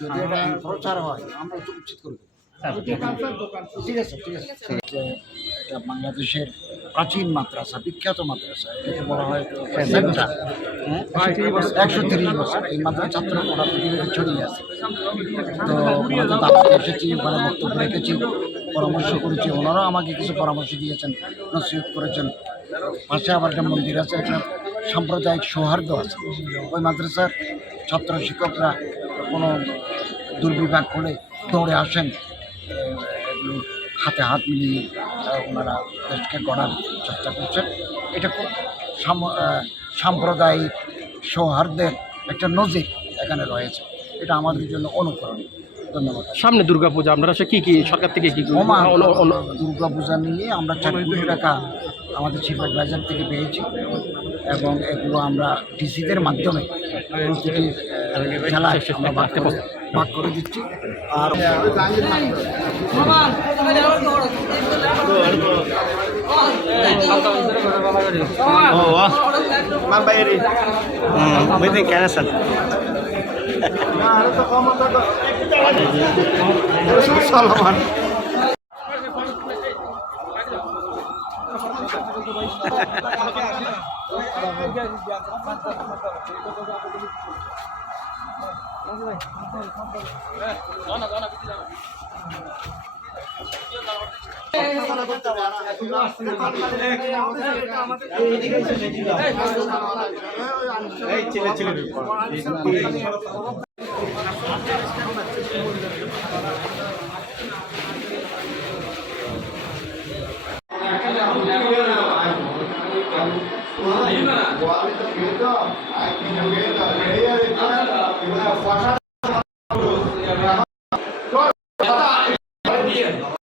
যদি এটা প্রচার হয় আমরা একটু উচিত করে দেবো। ঠিক আছে ঠিক আছে। এটা বাংলাদেশের প্রাচীন মাদ্রাসা, বিখ্যাত মাদ্রাসা, এটাকে বলা হয় সেন্টার। 130 বছর এই মাদ্রাসা ছাত্র ওরা পৃথিবীতে ছড়িয়ে আছে। তো ওনাদের দাওয়াতে এসেছি, ওখানে বক্তব্য রেখেছি, পরামর্শ করেছি, ওনারাও আমাকে কিছু পরামর্শ দিয়েছেন, নসিহত করেছেন। পাশে আবার একটা মন্দির আছে, একটা সাম্প্রদায়িক সৌহার্দ্য আছে। ওই মাদ্রাসার ছাত্র শিক্ষকরা কোনো দুর্বিপাক হলে দৌড়ে আসেন, হাতে হাত মিলিয়ে ওনারা দেশকে গড়ার চেষ্টা করছেন। এটা খুব সাম্প্রদায়িক সৌহার্দ্যের একটা নজির এখানে রয়েছে, এটা আমাদের জন্য অনুকরণীয়। ধন্যবাদ। সামনে দুর্গাপূজা, আপনারা কি কি সরকার থেকে কি দুর্গাপূজা নিয়ে আমরা 4 কোটি টাকা আমাদের চিফ অ্যাডভাইজার থেকে পেয়েছি এবং এগুলো আমরা ডিসিদের মাধ্যমে প্রতিটি জেলায় আমরা ভাগ করে দিচ্ছি। আর